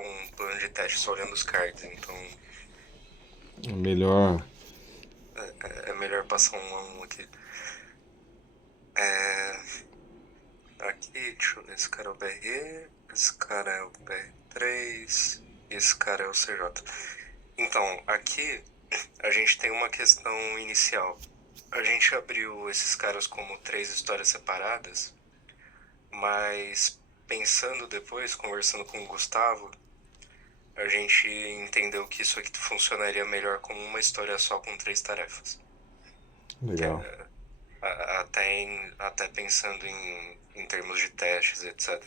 um plano de teste só olhando os cards, então Melhor. é melhor passar um a um aqui. Aqui, deixa eu ver, esse cara é o BRE, esse cara é o BR3 e esse cara é o CJ. Então, aqui a gente tem uma questão inicial. A gente abriu esses caras como três histórias separadas, mas pensando depois, conversando com o Gustavo, a gente entendeu que isso aqui funcionaria melhor como uma história só com três tarefas. Que Legal. é, até pensando em termos de testes, etc.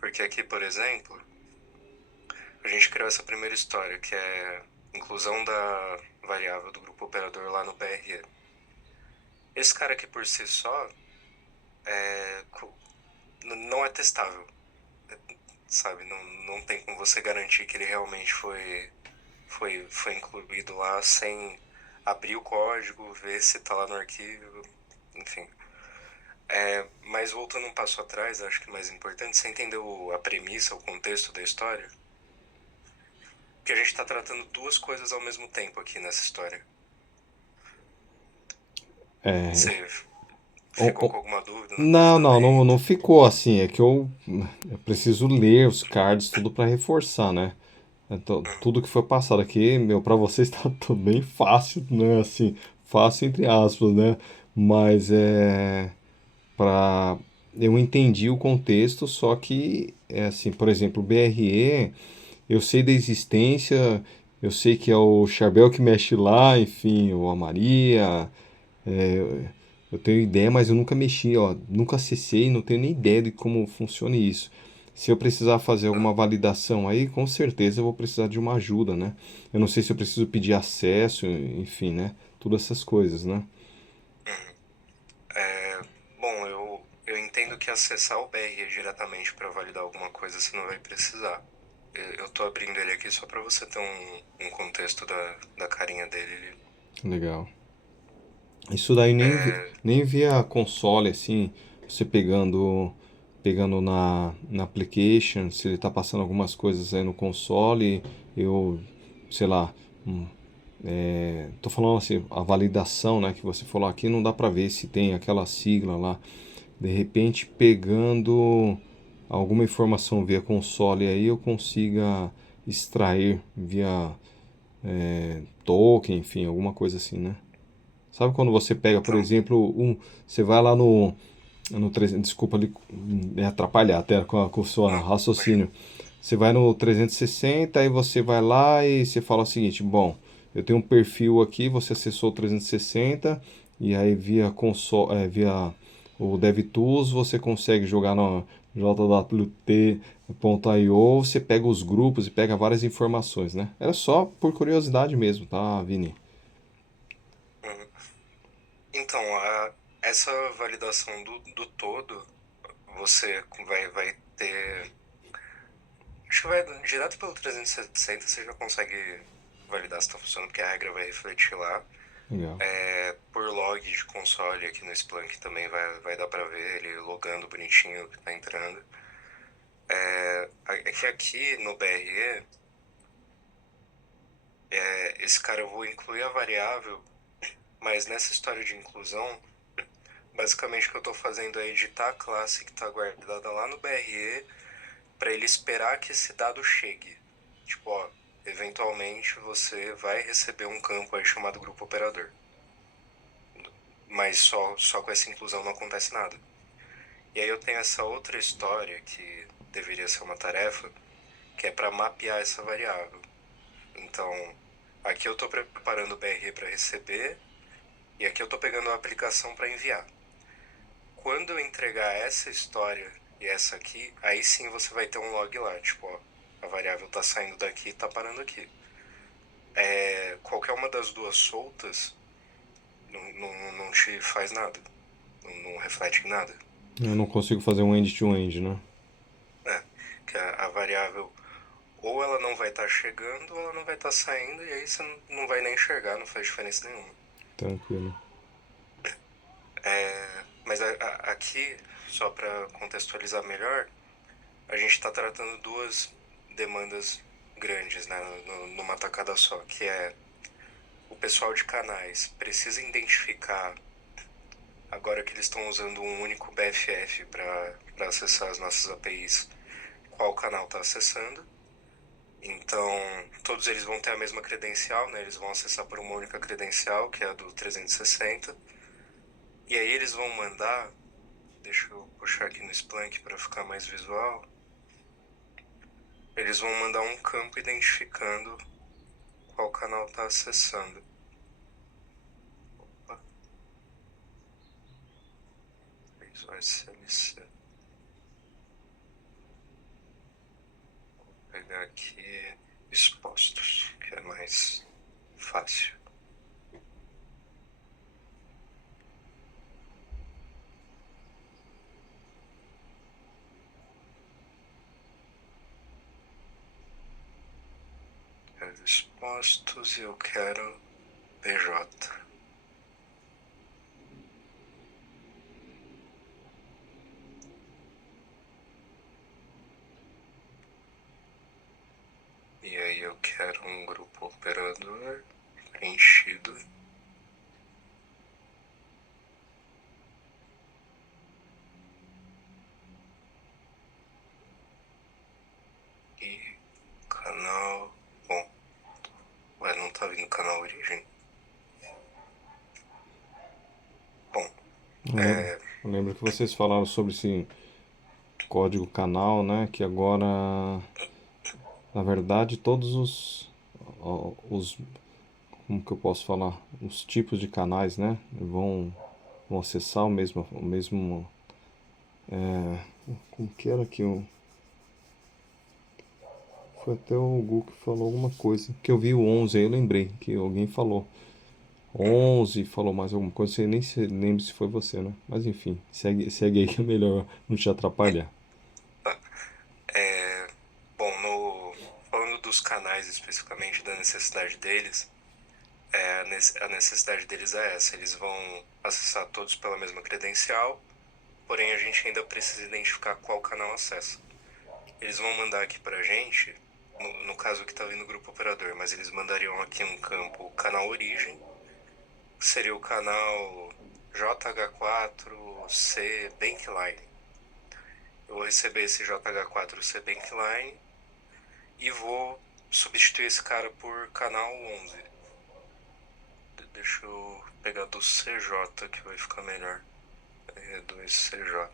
Porque aqui, por exemplo, a gente criou essa primeira história, que é inclusão da variável do grupo operador lá no BRE. Esse cara aqui por si só não é testável, sabe? Não tem como você garantir que ele realmente foi incluído lá sem abrir o código, ver se está lá no arquivo, enfim. Mas voltando um passo atrás, acho que mais importante, você entendeu a premissa, o contexto da história? Que a gente está tratando duas coisas ao mesmo tempo aqui nessa história. É. Você o- ficou com o- alguma dúvida no Não, não, não, questionamento? não ficou assim. É que eu preciso ler os cards tudo para reforçar, né? Então, tudo que foi passado aqui, meu, para vocês tá tudo bem fácil, né? Assim, fácil entre aspas, né? Mas é para eu entendi o contexto, só que é assim, por exemplo, o BRE, eu sei da existência, eu sei que é o Charbel que mexe lá, enfim, ou a Maria, é, eu tenho ideia, mas eu nunca mexi, ó, nunca acessei, não tenho nem ideia de como funciona isso. Se eu precisar fazer alguma validação aí, com certeza eu vou precisar de uma ajuda, né? Eu não sei se eu preciso pedir acesso, enfim, né? Todas essas coisas, né? Uhum. Bom, eu entendo que acessar o BRE diretamente para validar alguma coisa você não vai precisar. Eu tô abrindo ele aqui só para você ter um contexto da carinha dele. Legal. Isso daí nem via console, assim, você pegando na application, se ele tá passando algumas coisas aí no console, eu, sei lá, tô falando assim, a validação, né, que você falou aqui, não dá pra ver se tem aquela sigla lá. De repente, pegando alguma informação via console aí, eu consiga extrair via token, enfim, alguma coisa assim, né? Sabe quando você pega, por Então, exemplo, você vai lá no 300, desculpa atrapalhar até com o seu não, imagina. raciocínio. Você vai no 360 e você vai lá e você fala o seguinte, bom, eu tenho um perfil aqui, você acessou o 360 e aí via console, via o DevTools você consegue jogar no jwt.io, você pega os grupos e pega várias informações, né? Era só por curiosidade mesmo, tá, Vini? Uhum. Então, essa validação do todo, você vai ter. Acho que vai direto pelo 360, você já consegue validar se está funcionando, porque a regra vai refletir lá. Legal. Por log de console aqui no Splunk também vai dar pra ver ele logando bonitinho o que tá entrando. É que aqui no BRE, esse cara eu vou incluir a variável, mas nessa história de inclusão, basicamente o que eu tô fazendo é editar a classe que tá guardada lá no BRE para ele esperar que esse dado chegue. Tipo, ó, eventualmente você vai receber um campo aí chamado grupo operador. Mas só com essa inclusão não acontece nada. E aí eu tenho essa outra história que deveria ser uma tarefa, que é para mapear essa variável. Então, aqui eu estou preparando o BRE para receber e aqui eu estou pegando a aplicação para enviar. Quando eu entregar essa história e essa aqui, aí sim você vai ter um log lá, tipo, ó, a variável está saindo daqui e está parando aqui. Qualquer uma das duas soltas não te faz nada, não reflete em nada. Eu não consigo fazer um end-to-end, né? É, que a variável ou ela não vai estar chegando ou ela não vai estar saindo e aí você não vai nem enxergar, não faz diferença nenhuma. Tranquilo. Mas aqui, só para contextualizar melhor, a gente está tratando duas demandas grandes, né, numa tacada só, que é o pessoal de canais precisa identificar, agora que eles estão usando um único BFF para acessar as nossas APIs, qual canal está acessando. Então, todos eles vão ter a mesma credencial, né? Eles vão acessar por uma única credencial, que é a do 360. E aí eles vão mandar, deixa eu puxar aqui no Splunk para ficar mais visual. Eles vão mandar um campo identificando qual canal está acessando. Opa. Fez o SLC. Vou pegar aqui expostos, que é mais fácil. Quero expostos e eu quero PJ. E aí eu quero um grupo operador preenchido. E canal... Bom, ué, não tá vindo canal origem. Bom, Eu lembro que vocês falaram sobre esse código canal, né? Que agora, na verdade, todos os, como que eu posso falar? Os tipos de canais, né? Vão acessar o mesmo, como que era que eu, foi até o Google que falou alguma coisa, que eu vi o 11 aí, eu lembrei que alguém falou. 11 falou mais alguma coisa, você nem se lembra se foi você, né? Mas enfim, segue aí que é melhor não te atrapalhar. tá. Bom, falando dos canais especificamente, da necessidade deles, a necessidade deles é essa. Eles vão acessar todos pela mesma credencial, porém a gente ainda precisa identificar qual canal acessa. Eles vão mandar aqui pra gente, no caso que tá vindo o grupo operador, mas eles mandariam aqui um campo canal origem, que seria o canal JH4C Bankline. Eu vou receber esse JH4C Bankline e vou substituir esse cara por canal 11. Deixa eu pegar do CJ que vai ficar melhor. É 2CJ.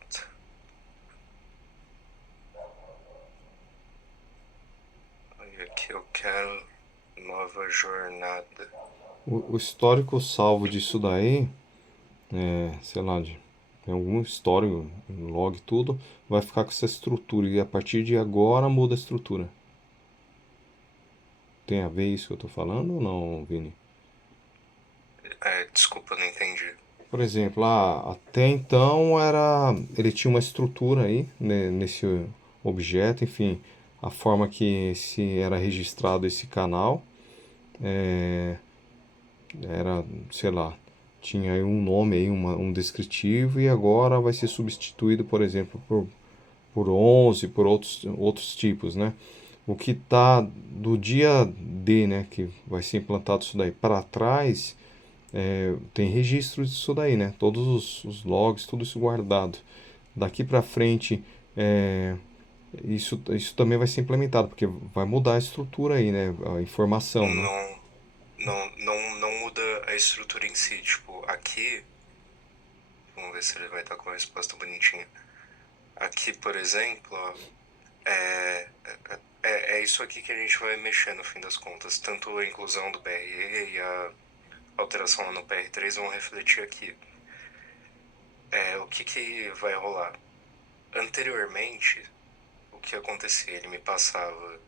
Aí aqui eu quero nova jornada. O histórico salvo disso daí, sei lá, tem algum histórico, log tudo, vai ficar com essa estrutura e a partir de agora muda a estrutura. Tem a ver isso que eu tô falando ou não, Vini? Desculpa, não entendi. Por exemplo, até então ele tinha uma estrutura aí, né, nesse objeto, enfim, a forma que se era registrado esse canal era, sei lá, tinha aí um nome aí, um descritivo e agora vai ser substituído, por exemplo, por 11, por outros tipos, né? O que está do dia D, né, que vai ser implantado isso daí para trás, tem registro disso daí, né? Todos os logs, tudo isso guardado. Daqui para frente, isso também vai ser implementado, porque vai mudar a estrutura aí, né? A informação, né? Não, não muda a estrutura em si. Tipo, aqui, vamos ver se ele vai estar com a resposta bonitinha. Aqui, por exemplo, ó, é, é isso aqui que a gente vai mexer no fim das contas. Tanto a inclusão do BRE e a alteração lá no PR3 vão refletir aqui. O que vai rolar? Anteriormente, o que acontecia? Ele me passava,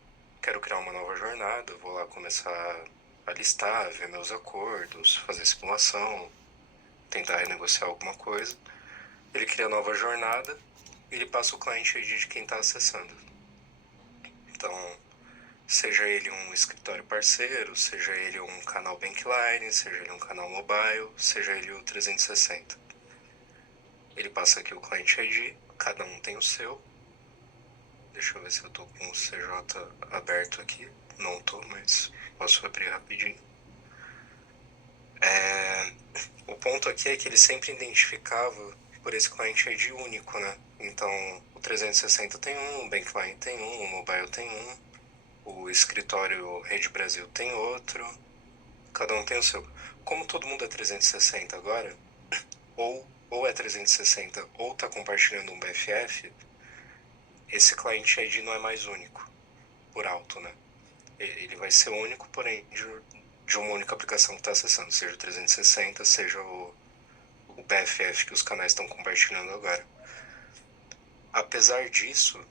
quero criar uma nova jornada, vou lá começar a listar, ver meus acordos, fazer simulação, tentar renegociar alguma coisa. Ele cria a nova jornada e ele passa o client ID de quem está acessando. Então, seja ele um escritório parceiro, seja ele um canal Bankline, seja ele um canal mobile, seja ele o 360. Ele passa aqui o client ID, cada um tem o seu. Deixa eu ver se eu tô com o CJ aberto aqui. Não tô, mas posso abrir rapidinho. O ponto aqui é que ele sempre identificava por esse client ID único, né? Então, o 360 tem um, o Bankline tem um, o Mobile tem um, o escritório Rede Brasil tem outro, cada um tem o seu. Como todo mundo é 360 agora, ou é 360 ou tá compartilhando um BFF, esse client ID não é mais único, por alto, né? Ele vai ser único, porém, de uma única aplicação que está acessando, seja o 360, seja o BFF que os canais estão compartilhando agora. Apesar disso,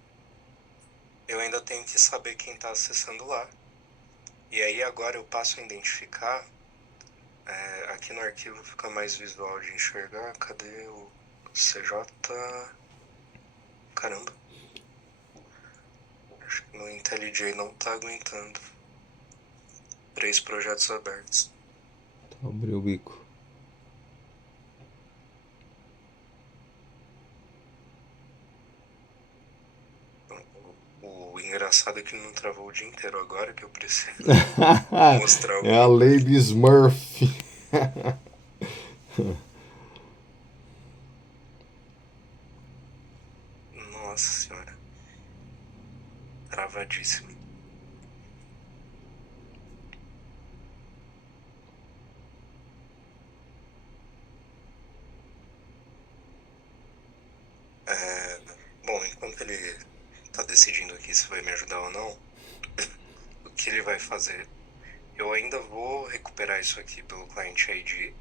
eu ainda tenho que saber quem está acessando lá. E aí agora eu passo a identificar, aqui no arquivo fica mais visual de enxergar, cadê o CJ? Caramba. Acho que no IntelliJ não está aguentando. 3 projetos abertos. Abriu o bico. O engraçado é que ele não travou o dia inteiro agora que eu preciso mostrar É a alguma coisa. Lady Smurf. Nossa senhora. Travadíssimo. Bom, enquanto ele tá decidindo aqui se vai me ajudar ou não, o que ele vai fazer? Eu ainda vou recuperar isso aqui pelo Client ID.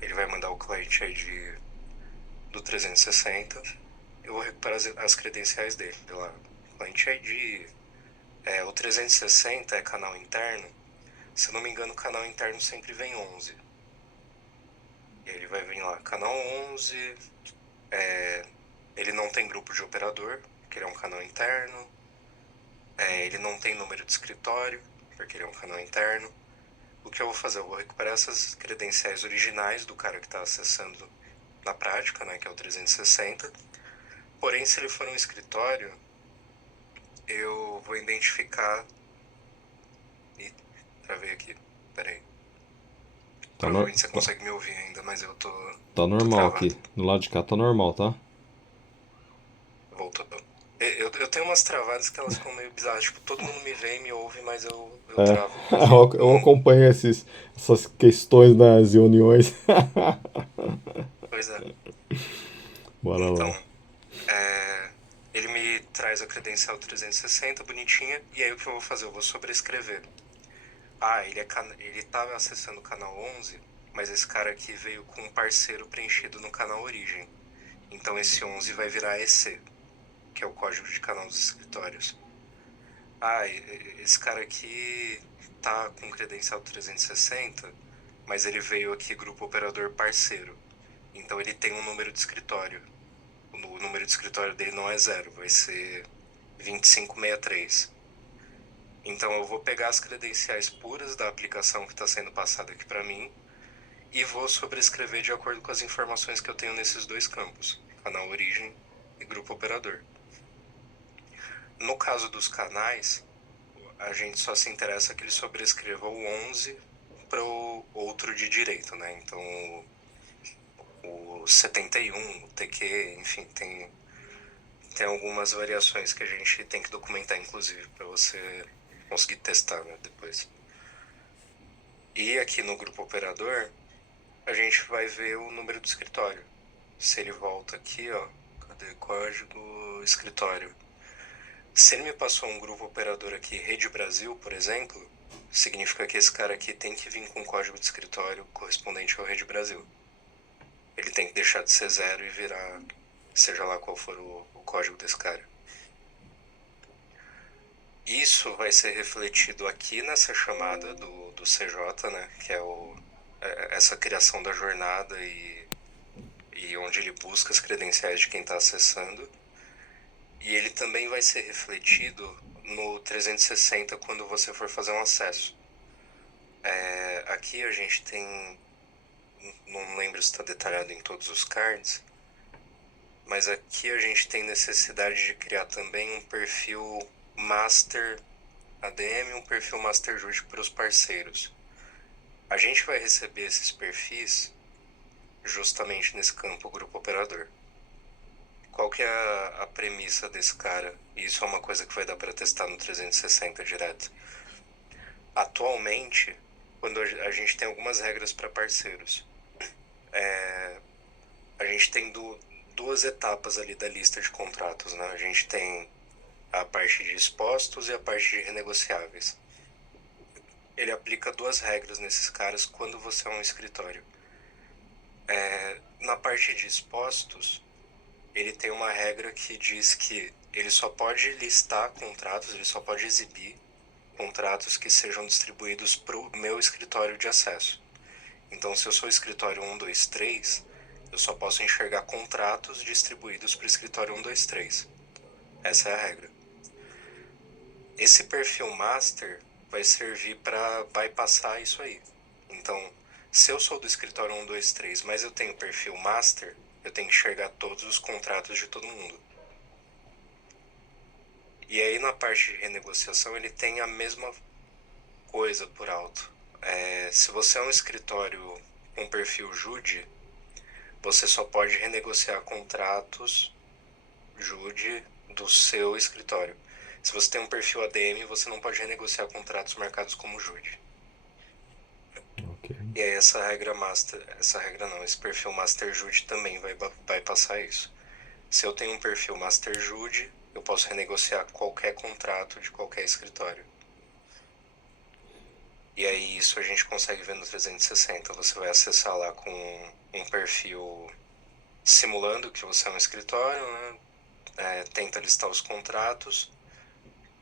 Ele vai mandar o Client ID do 360. Eu vou recuperar as credenciais dele. Lá, Client ID. O 360 é canal interno. Se eu não me engano, o canal interno sempre vem 11. E aí ele vai vir lá, canal 11. Ele não tem grupo de operador, porque ele é um canal interno. Ele não tem número de escritório, porque ele é um canal interno. O que eu vou fazer? Eu vou recuperar essas credenciais originais do cara que está acessando na prática, né, que é o 360. Porém, se ele for um escritório, eu vou identificar... Ih, travei aqui. Pera aí. Tá, no... Provavelmente você consegue me ouvir ainda, mas eu tô normal travado. aqui. Do lado de cá tá normal, tá? Voltou. Eu tenho umas travadas que elas ficam meio bizarras. Tipo, todo mundo me vê e me ouve, mas eu É, travo aqui. eu acompanho essas questões das reuniões. Pois é. Bora Então, lá. ele me traz a credencial 360 bonitinha, e aí o que eu vou fazer? Eu vou sobrescrever. Ele tá acessando o canal 11, mas esse cara aqui veio com um parceiro preenchido no canal origem. Então esse 11 vai virar EC, que é o código de canal dos escritórios. Esse cara aqui tá com credencial 360, mas ele veio aqui grupo operador parceiro. Então ele tem um número de escritório. O número de escritório dele não é 0, vai ser 2563. Então eu vou pegar as credenciais puras da aplicação que está sendo passada aqui para mim e vou sobrescrever de acordo com as informações que eu tenho nesses dois campos, canal origem e grupo operador. No caso dos canais, a gente só se interessa que ele sobrescreva o 11 para o outro de direito, né? Então o 71, o TQ, enfim, tem algumas variações que a gente tem que documentar, inclusive, para você conseguir testar, né, depois. E aqui no grupo operador, a gente vai ver o número do escritório. Se ele volta aqui, ó, cadê código escritório? Se ele me passou um grupo operador aqui, Rede Brasil, por exemplo, significa que esse cara aqui tem que vir com um código de escritório correspondente ao Rede Brasil. Ele tem que deixar de ser 0 e virar, seja lá qual for o código desse cara. Isso vai ser refletido aqui nessa chamada do CJ, né? Que é essa criação da jornada e onde ele busca as credenciais de quem está acessando. E ele também vai ser refletido no 360 quando você for fazer um acesso. Aqui a gente tem... Não lembro se está detalhado em todos os cards, mas aqui a gente tem necessidade de criar também um perfil master ADM e um perfil Master Jude para os parceiros. A gente vai receber esses perfis justamente nesse campo grupo operador. Qual que é a premissa desse cara? E isso é uma coisa que vai dar para testar no 360 direto. Atualmente, quando a gente tem algumas regras para parceiros, a gente tem duas etapas ali da lista de contratos, né? A gente tem a parte de expostos e a parte de renegociáveis. Ele aplica duas regras nesses caras quando você é um escritório. Na parte de expostos, ele tem uma regra que diz que ele só pode listar contratos, ele só pode exibir contratos que sejam distribuídos para o meu escritório de acesso. Então, se eu sou escritório 1, 2, 3, eu só posso enxergar contratos distribuídos para o escritório 1, 2, 3. Essa é a regra. Esse perfil master vai servir para bypassar isso aí. Então, se eu sou do escritório 1, 2, 3, mas eu tenho perfil master, eu tenho que enxergar todos os contratos de todo mundo. E aí, na parte de renegociação, ele tem a mesma coisa por alto. Se você é um escritório com perfil Jude, você só pode renegociar contratos Jude do seu escritório. Se você tem um perfil ADM, você não pode renegociar contratos marcados como Jude. Ok. E aí essa regra não, esse perfil Master Jude também vai passar isso. Se eu tenho um perfil Master Jude, eu posso renegociar qualquer contrato de qualquer escritório. E aí isso a gente consegue ver no 360. Você vai acessar lá com um perfil simulando que você é um escritório, né? Tenta listar os contratos.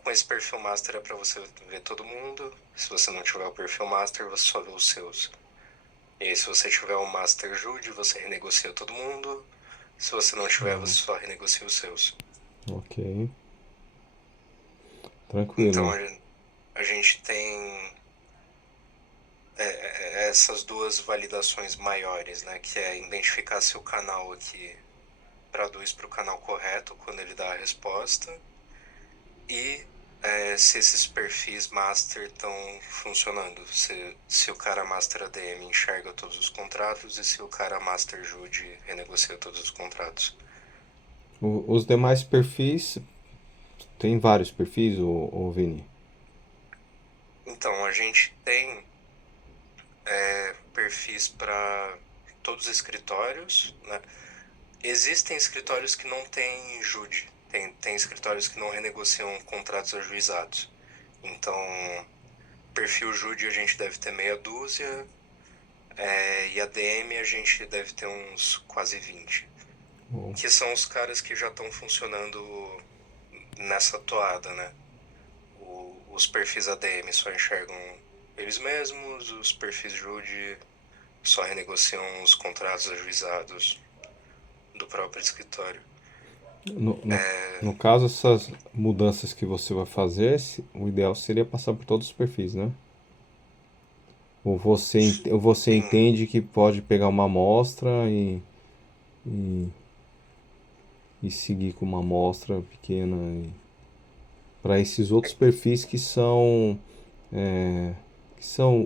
Com esse perfil Master é para você ver todo mundo. Se você não tiver o perfil Master, você só vê os seus. E aí se você tiver o Master Jude, você renegocia todo mundo. Se você não tiver, você só renegocia os seus. Ok. Então Tranquilo. a gente tem essas duas validações maiores, né? Que é identificar se o canal aqui traduz para o canal correto quando ele dá a resposta e se esses perfis master estão funcionando. Se o cara master ADM enxerga todos os contratos e se o cara master Jude renegocia todos os contratos. Os demais perfis, tem vários perfis, o Vini? Então, a gente tem perfis para todos os escritórios, né? Existem escritórios que não têm Jude, tem escritórios que não renegociam contratos ajuizados. Então, perfil Jude a gente deve ter meia dúzia, e ADM a gente deve ter uns quase 20. Oh, Que são os caras que já estão funcionando nessa toada, né? Os perfis ADM só enxergam eles mesmos, os perfis Jude só renegociam os contratos ajuizados do próprio escritório. no, no, no caso, essas mudanças que você vai fazer, o ideal seria passar por todos os perfis, né? Ou você Sim, entende que pode pegar uma amostra e, e seguir com uma amostra pequena para esses outros perfis que são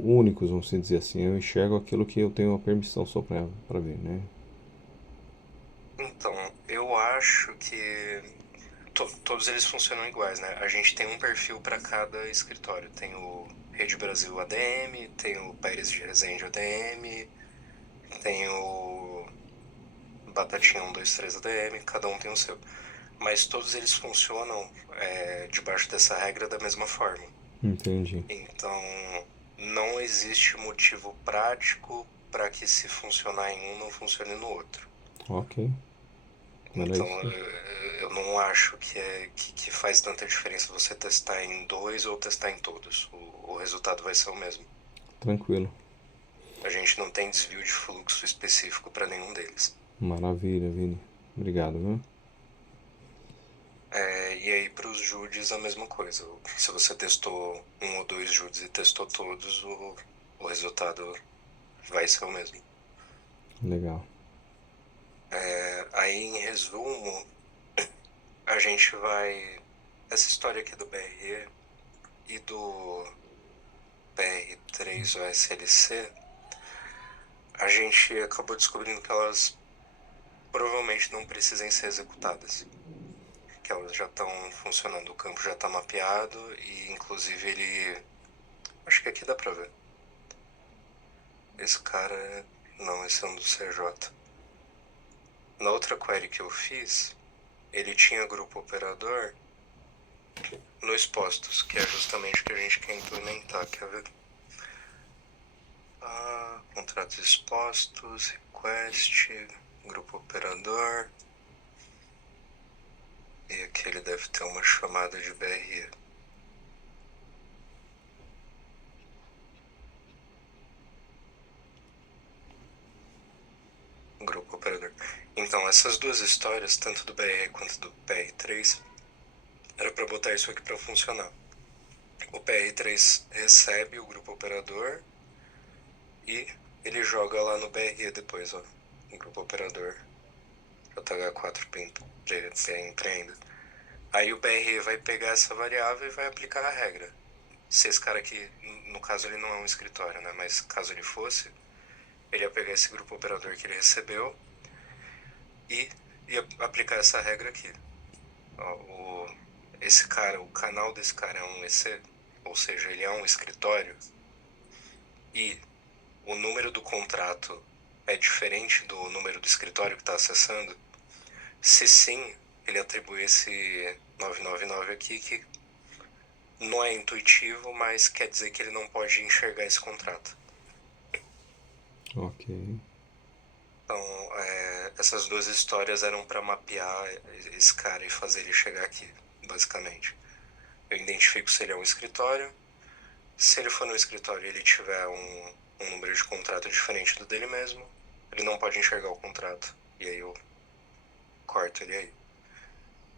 únicos, vamos dizer assim. Eu enxergo aquilo que eu tenho a permissão só para ver, né? então, eu acho que todos eles funcionam iguais, né? A gente tem um perfil para cada escritório. Tem o Rede Brasil ADM, tem o Pérez de Resende ADM, tem o Batatinha 123 ADM, cada um tem o seu. Mas todos eles funcionam debaixo dessa regra da mesma forma. Entendi. Então, não existe motivo prático para que se funcionar em um não funcione no outro. Ok. Era Então, isso. eu não acho que faz tanta diferença você testar em dois ou testar em todos. O resultado vai ser o mesmo. Tranquilo. A gente não tem desvio de fluxo específico para nenhum deles. Maravilha, Vini. Obrigado, viu? E aí, para os JUDs, a mesma coisa. Se você testou um ou dois JUDs e testou todos, o resultado vai ser o mesmo. Legal. Aí, em resumo, a gente vai. Essa história aqui do BRE e do BR3 OSLC, a gente acabou descobrindo que elas provavelmente não precisem ser executadas. Que elas já estão funcionando, o campo já está mapeado e inclusive ele... Acho que aqui dá pra ver. Esse cara... Não, esse é um do CJ. Na outra query que eu fiz, ele tinha grupo operador nos postos, que é justamente o que a gente quer implementar, quer ver? Contratos expostos, request, grupo operador. E aqui ele deve ter uma chamada de BRE. Grupo operador. Então, essas duas histórias, tanto do BR quanto do PR3, era para botar isso aqui para funcionar. O PR3 recebe o grupo operador e ele joga lá no BRE depois, ó. O grupo operador JH4 empreenda. Aí o BRE vai pegar essa variável e vai aplicar a regra. Se esse cara aqui, no caso ele não é um escritório, né? Mas caso ele fosse, ele ia pegar esse grupo operador que ele recebeu e ia aplicar essa regra aqui. Ó, esse cara, o canal desse cara é um EC, ou seja, ele é um escritório, e o número do contrato é diferente do número do escritório que está acessando. Se sim, ele atribui esse 999 aqui, que não é intuitivo, mas quer dizer que ele não pode enxergar esse contrato. Ok. Então, essas duas histórias eram para mapear esse cara e fazer ele chegar aqui, basicamente. Eu identifico se ele é um escritório. Se ele for no escritório e ele tiver um número de contrato diferente do dele mesmo, ele não pode enxergar o contrato. E aí eu corto ele aí.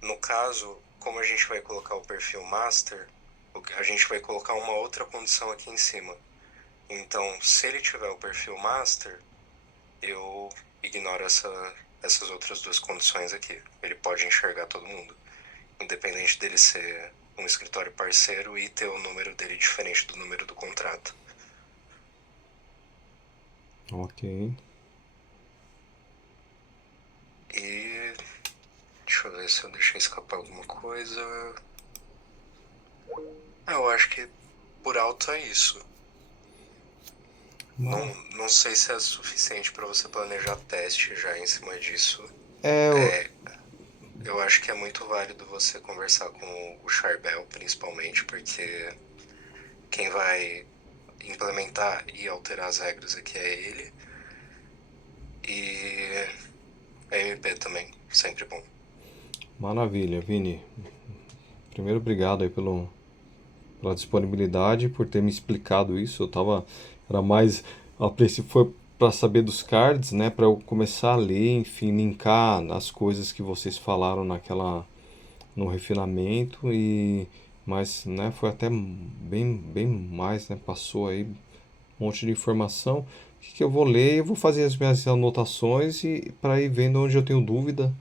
No caso, como a gente vai colocar o perfil master, a gente vai colocar uma outra condição aqui em cima. Então, se ele tiver o perfil master, eu ignoro essas outras duas condições aqui. Ele pode enxergar todo mundo, independente dele ser um escritório parceiro e ter o número dele diferente do número do contrato. Ok. E deixa eu ver se eu deixei escapar alguma coisa. Eu acho que por alto é isso. Não sei se é suficiente para você planejar teste já em cima disso. Eu acho que é muito válido você conversar com o Charbel, principalmente, porque quem vai implementar e alterar as regras aqui é ele. E a MP também, sempre bom. Maravilha, Vini. Primeiro, obrigado aí pela disponibilidade, por ter me explicado isso. Era mais, a princípio foi para saber dos cards, né, para eu começar a ler, enfim, linkar as coisas que vocês falaram no refinamento mas, né, foi até bem mais, né, passou aí um monte de informação. O que eu vou ler? Eu vou fazer as minhas anotações e para ir vendo onde eu tenho dúvida.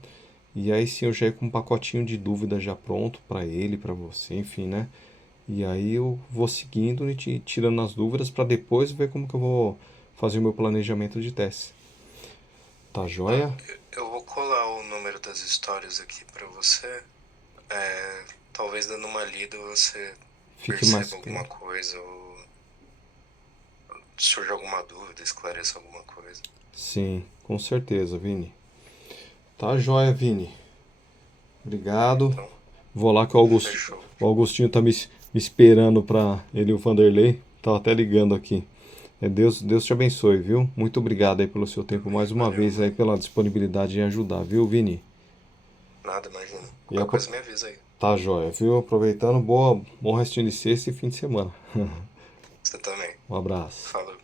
E aí sim eu já ia com um pacotinho de dúvidas já pronto para ele, para você, enfim, né? E aí eu vou seguindo e tirando as dúvidas para depois ver como que eu vou fazer o meu planejamento de teste. Tá joia? Eu vou colar o número das histórias aqui para você. Talvez dando uma lida você Fique mais perceba alguma claro. coisa ou surja alguma dúvida, esclareça alguma coisa. Sim, com certeza, Vini. Tá joia, Vini. Obrigado. Então, Vou lá que fechou. o Augustinho tá me esperando para ele e o Vanderlei. Tava até ligando aqui. Deus te abençoe, viu? Muito obrigado aí pelo seu tempo mais uma Valeu, vez aí mano. pela disponibilidade em ajudar, viu, Vini? Nada, imagina. E Qualquer coisa me avisa aí. tá joia, viu? Aproveitando, bom restinho de sexta e fim de semana. Você também. Um abraço. Falou.